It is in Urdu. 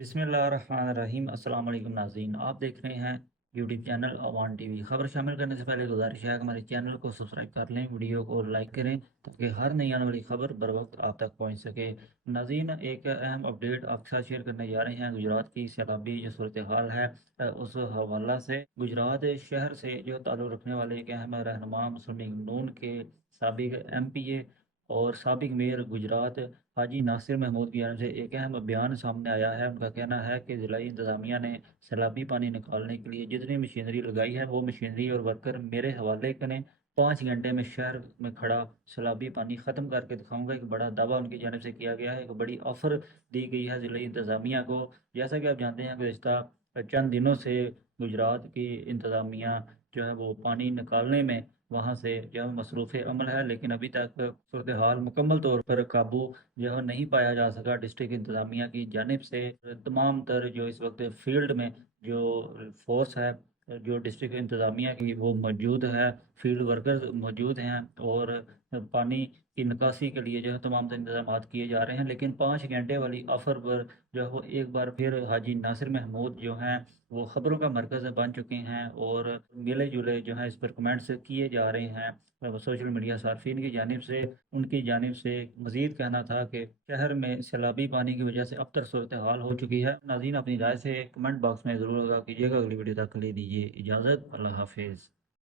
بسم اللہ الرحمن الرحیم۔ السلام علیکم ناظرین، آپ دیکھ رہے ہیں YouTube channel Awan T V. خبر شامل کرنے سے پہلے گزارش ہے کہ ہمارے چینل کو سبسکرائب کر لیں، ویڈیو کو لائک کریں تاکہ ہر نئی آنے والی خبر بر وقت آپ تک پہنچ سکے۔ ناظرین، ایک اہم اپڈیٹ آپ کے ساتھ شیئر کرنے جا رہے ہیں گجرات کی سیلابی جو صورتحال ہے اس حوالہ سے۔ گجرات شہر سے جو تعلق رکھنے والے ایک اہم رہنما مسلم لیگ نون کے سابق ایم پی اے اور سابق میئر گجرات حاجی ناصر محمود کی جانب سے ایک اہم بیان سامنے آیا ہے۔ ان کا کہنا ہے کہ ضلعی انتظامیہ نے سیلابی پانی نکالنے کے لیے جتنی مشینری لگائی ہے وہ مشینری اور ورکر میرے حوالے کریں، 5 گھنٹے میں شہر میں کھڑا سیلابی پانی ختم کر کے دکھاؤں گا۔ ایک بڑا دعویٰ ان کی جانب سے کیا گیا ہے، ایک بڑی آفر دی گئی ہے ضلعی انتظامیہ کو۔ جیسا کہ آپ جانتے ہیں گزشتہ چند دنوں سے گجرات کی انتظامیہ جو ہے وہ پانی نکالنے میں وہاں سے جو ہے مصروف عمل ہے، لیکن ابھی تک صورتحال مکمل طور پر قابو جو ہے نہیں پایا جا سکا۔ ڈسٹرکٹ انتظامیہ کی جانب سے تمام تر جو اس وقت فیلڈ میں جو فورس ہے جو ڈسٹرکٹ انتظامیہ کی وہ موجود ہے، فیلڈ ورکرز موجود ہیں اور پانی کی نکاسی کے لیے جو ہے تمام تر انتظامات کیے جا رہے ہیں، لیکن 5 گھنٹے والی آفر پر جو ہے وہ ایک بار پھر حاجی ناصر محمود جو ہیں وہ خبروں کا مرکز بن چکے ہیں اور ملے جلے جو ہیں اس پر کمنٹس کیے جا رہے ہیں سوشل میڈیا صارفین کی جانب سے۔ ان کی جانب سے مزید کہنا تھا کہ شہر میں سیلابی پانی کی وجہ سے ابتر صورتحال ہو چکی ہے۔ ناظرین، اپنی رائے سے کمنٹ باکس میں ضرور آگاہ کیجیے گا۔ اگلی ویڈیو تک کے لیے دیجیے اجازت، اللہ حافظ۔